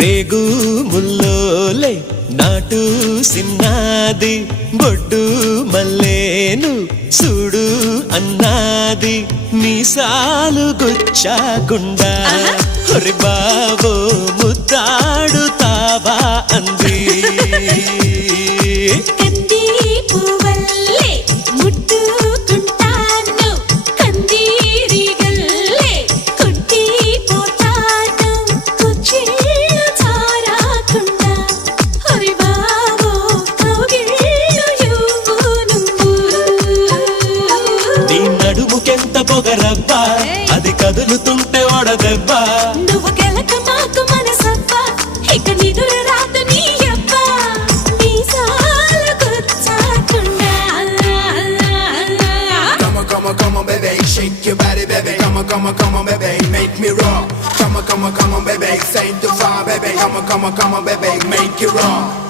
రేగు ముల్లోలే నాటు సిన్నాది బొడ్డు మల్లేను చూడు అన్నాది మీసాలు గుచ్చాకుండా ఒరి బాబో ముద్దాడుతావా అంది నడుముకెంత పొగరబ్బా అది కదులుతుంటే ఓడదెబ్బా నువ్వు గెలక మాకు మనసబ్బా ఇక నిదుర రాదు నీ అబ్బా మీసాలు గుచ్చాకుండా Come on, baby, shake your body, baby. Come on, baby, make me rock. Come on, baby, it's ain't too far, baby. Come on, baby, make it rock.